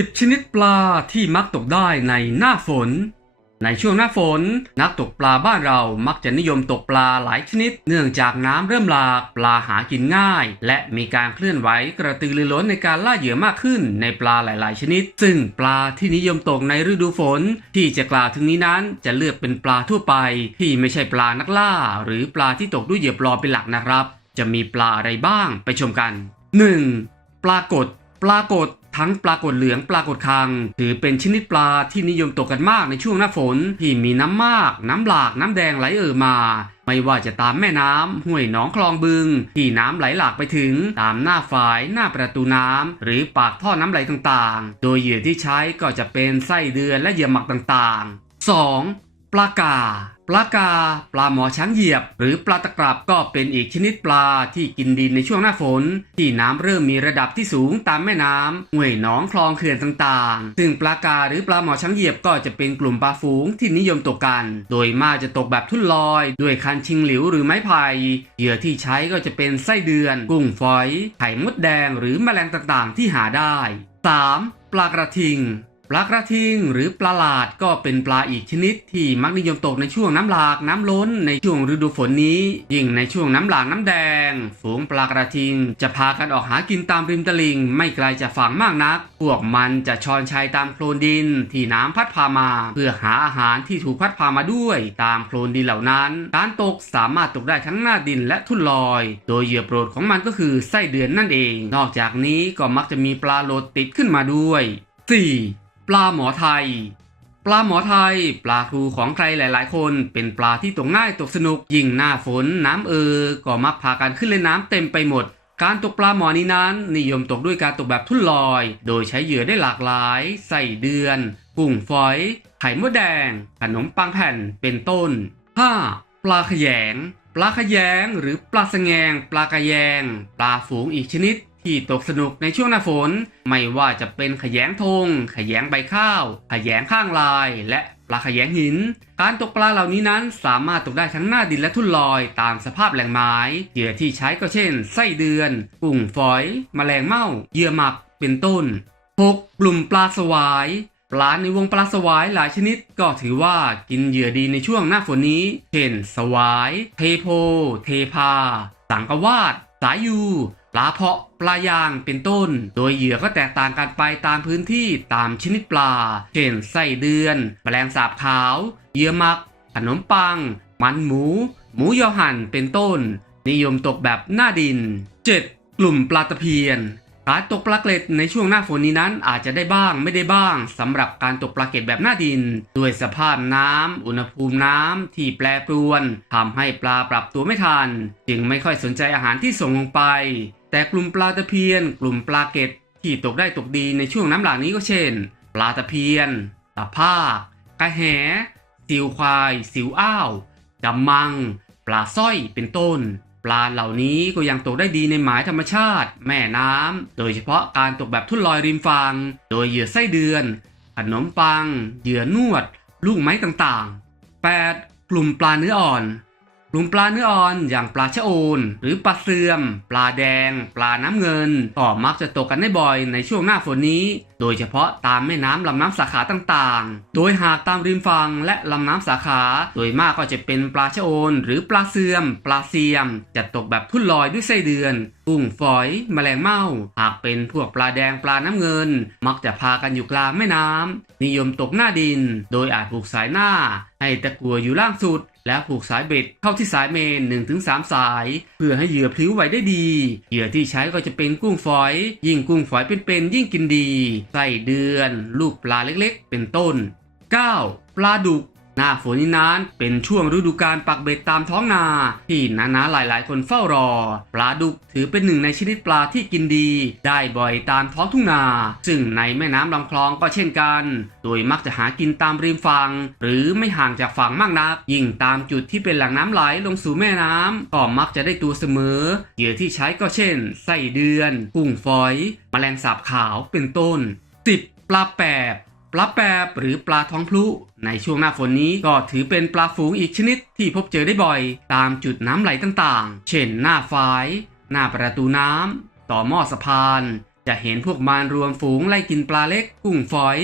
10 ชนิดปลาที่มักตกได้ในหน้าฝน ในช่วงหน้าฝน นักตกปลาบ้านเรามักจะนิยมตกปลาหลายชนิด เนื่องจากน้ำเริ่มหลากปลาหากินง่าย และมีการเคลื่อนไหวกระตือรือร้นในการล่าเหยื่อมากขึ้นในปลาหลาย ๆ ชนิด ซึ่งปลาที่นิยมตกในฤดูฝน ที่จะกล่าวถึงนี้นั้นจะเลือกเป็นปลาทั่วไป ที่ไม่ใช่ปลานักล่า หรือปลาที่ตกด้วยเหยื่อปลอมเป็นหลักนะครับ จะมีปลาอะไรบ้างไปชมกัน 1. ปลากดปลากด ทั้งปลากดเหลืองปลากดคัง ถือเป็นชนิดปลาที่นิยมตกกันมากในช่วงหน้าฝนที่มีน้ำมาก น้ำหลากน้ำแดงไหลเอ่อมา ไม่ว่าจะตามแม่น้ำห้วยหนองคลองบึง ที่น้ำไหลหลากไปถึงตามหน้าฝายหน้าประตูน้ำหรือปากท่อน้ำไหลต่างๆ โดยเหยื่อที่ใช้ก็จะเป็นไส้เดือนและเหยื่อหมักต่างๆ 2. ปลากา ปลากา ปลาหมอช้างเหยียบ หรือปลาตะกรับก็เป็นอีกชนิดปลาที่กินดินในช่วงหน้าฝน ที่น้ำเริ่มมีระดับที่สูงตามแม่น้ำห้วยหนองคลองเขื่อนต่างๆ ซึ่งปลากาหรือปลาหมอช้างเหยียบก็จะเป็นกลุ่มปลาฝูงที่นิยมตกกัน โดยมากจะตกแบบทุ่นลอย ด้วยคันชิงหลิวหรือไม้ไผ่เหยื่อที่ใช้ก็จะเป็นไส้เดือน กุ้งฝอยไข่มดแดง หรือแมลงต่างๆ ที่หาได้ 3. ปลากระทิง ลากระทิงหรือปลาหลาดก็เป็นปลาอีกชนิดที่มักนิยมตกในช่วงน้ำหลากน้ำล้นในช่วงฤดูฝนนี้ ยิ่งในช่วงน้ำหลากน้ำแดง ฝูงปลากระทิง จะพากันออกหากินตามริมตลิ่ง ไม่ไกลจากฝั่งมากนัก พวกมันจะชอนชัยตามโคลนดิน ที่น้ำพัดพามา เพื่อหาอาหารที่ถูกพัดพามาด้วย ตามโคลนดินเหล่านั้น การตกสามารถตกได้ทั้งหน้าดินและทุ่นลอย โดยเหยื่อโปรดของมันก็คือไส้เดือนนั่นเอง นอกจากนี้ก็มักจะมีปลาโลดติดขึ้นมาด้วย 4. ปลาหมอไทย ปลาหมอไทย ปลาครูของใครหลาย ๆ คน เป็นปลาที่ตกง่ายตกสนุก ยิ่งหน้าฝนน้ำเออ ก็มักพากันขึ้นเล่นน้ำเต็มไปหมด การตกปลาหมอนี้นั้น นิยมตกด้วยการตกแบบทุ่นลอย โดยใช้เหยื่อได้หลากหลาย ใส่เดือน กุ้งฝอย ไข่มดแดง ขนมปังแผ่น เป็นต้น 5. ปลาขยง ปลาขยง หรือปลาสแงง ปลากระแยง ปลาฝูงอีกชนิด ที่ตกสนุกในช่วงหน้าฝน ไม่ว่าจะเป็นขยงธงขยงใบข้าว ขยงข้างลาย และปลาขยงหิน การตกปลาเหล่านี้นั้นสามารถตกได้ทั้งหน้าดินและทุ่นลอยตามสภาพแหล่งไม้เหยื่อที่ใช้ก็เช่น ไส้เดือน กุ้งฝอยแมลงเม่าเหยื่อหมักเป็นต้น 6. กลุ่มปลาสวาย ปลาในวงปลาสวายหลายชนิดก็ถือว่ากินเหยื่อดีในช่วงหน้าฝนนี้ เช่น สวาย เทโพ เทพา สังกวาด สายยู ปลาเพาะปลายางเป็นต้น โดยเหยื่อก็แตกต่างกันไปตามพื้นที่ตามชนิดปลา เช่นไส้เดือน แมลงสาบขาว เหยื่อมัก ขนมปัง มันหมู หมูยอหั่นเป็นต้น นิยมตกแบบหน้าดิน 7. กลุ่มปลาตะเพียนการตกปลาเกล็ดในช่วงหน้าฝนนี้นั้นอาจจะได้บ้างไม่ได้บ้างสำหรับการตกปลาเกล็ดแบบหน้าดิน ด้วยสภาพน้ำอุณหภูมิน้ำที่แปรปรวนทำให้ปลาปรับตัวไม่ทัน จึงไม่ค่อยสนใจอาหารที่ส่งลงไป แต่กลุ่มปลาตะเพียน กลุ่มปลาเกล็ดที่ตกได้ตกดีในช่วงน้ำหลากนี้ก็เช่น ปลาตะเพียน ตะภาคกระแห สิวควาย สิวอ้าวจำมัง ปลาสร้อยเป็นต้น ปลาเหล่านี้ก็ยังตกได้ดีในหมายธรรมชาติ แม่น้ำ โดยเฉพาะการตกแบบทุ่นลอยริมฝั่งโดยเหยื่อไส้เดือน ขนมปัง เหยื่อนวด ลูกไม้ต่างๆ 8. กลุ่มปลาเนื้ออ่อน กลุ่มปลาเนื้ออ่อนอย่างปลาชะโอน หรือปลาเสื่อม ปลาแดง ปลาน้ำเงินก็มักจะตกกันได้บ่อยในช่วงหน้าฝนนี้ โดยเฉพาะตามแม่น้ำลำน้ำสาขาต่างๆ โดยหากตามริมฝั่งและลำน้ำสาขา โดยมากก็จะเป็นปลาชะโอน หรือปลาเสื่อม ปลาเสียม จะตกแบบทุ่นลอยด้วยไส้เดือนกุ้งฝอยแมลงเม่า หากเป็นพวกปลาแดงปลาน้ำเงิน มักจะพากันอยู่กลางแม่น้ำนิยมตกหน้าดิน โดยอาจผูกสายหน้า ให้ตะกัวอยู่ล่างสุด แล้วผูกสายเบ็ดเข้าที่สายเมน 1-3 สาย เพื่อให้เหยื่อพลิ้วไหวได้ดี เหยื่อที่ใช้ก็จะเป็นกุ้งฝอย ยิ่งกุ้งฝอยเป็นๆยิ่งกินดี ไส้เดือน ลูกปลาเล็กๆ เป็นต้น 9. ปลาดุก หน้าฝนนี้นั้นเป็นช่วงฤดูการปักเบ็ดตามท้องนา ที่นานาหลาย ๆ คนเฝ้ารอ ปลาดุกถือเป็นหนึ่งในชนิดปลาที่กินดี ได้บ่อยตามท้องทุ่งนา ซึ่งในแม่น้ำลำคลองก็เช่นกัน โดยมักจะหากินตามริมฝั่งหรือไม่ห่างจากฝั่งมากนัก ยิ่งตามจุดที่เป็นแหล่งน้ำไหลลงสู่แม่น้ำก็มักจะได้ตัวเสมอ เหยื่อที่ใช้ก็เช่นไส้เดือน กุ้งฝอย แมลงสาบขาวเป็นต้น 10. ปลาแปบ ปลาแปบหรือปลาท้องพลุ ในช่วงหน้าฝนนี้ก็ถือเป็นปลาฝูงอีกชนิดที่พบเจอได้บ่อย ตามจุดน้ำไหลต่างๆ เช่นหน้าฝาย หน้าประตูน้ำต่อหม้อสะพาน จะเห็นพวกมารรวมฝูงไล่กินปลาเล็ก กุ้งฝอย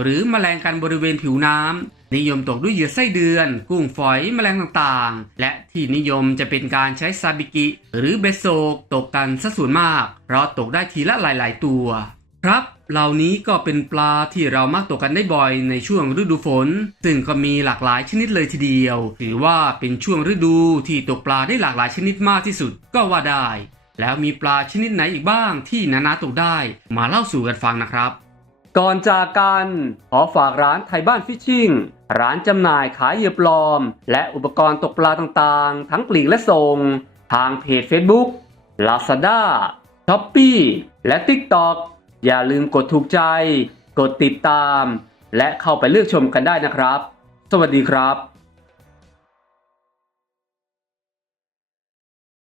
หรือแมลงกันบริเวณผิวน้ำนิยมตกด้วยเหยื่อไส้เดือน กุ้งฝอยแมลงต่างๆ และที่นิยมจะเป็นการใช้ซาบิกิ หรือเบสโซกตกกันซะส่วนมาก เพราะตกได้ทีละหลาย ๆ ตัว ครับ เหล่านี้ก็เป็นปลาที่เรามักตกกันได้บ่อยในช่วงฤดูฝน ซึ่งก็มีหลากหลายชนิดเลยทีเดียว ถือว่าเป็นช่วงฤดูที่ตกปลาได้หลากหลายชนิดมากที่สุดก็ว่าได้ แล้วมีปลาชนิดไหนอีกบ้างที่นานาตกได้ มาเล่าสู่กันฟังนะครับ ก่อนจากกันขอฝากร้านไทยบ้านฟิชชิ่งร้านจำหน่ายขายเหยื่อปลอม และอุปกรณ์ตกปลาต่างๆ ทั้งปลีกและส่ง ทางเพจ Facebook Lazada Shopee และ TikTok อย่าลืมกดถูกใจ กดติดตาม และเข้าไปเลือกชมกันได้นะครับ สวัสดีครับ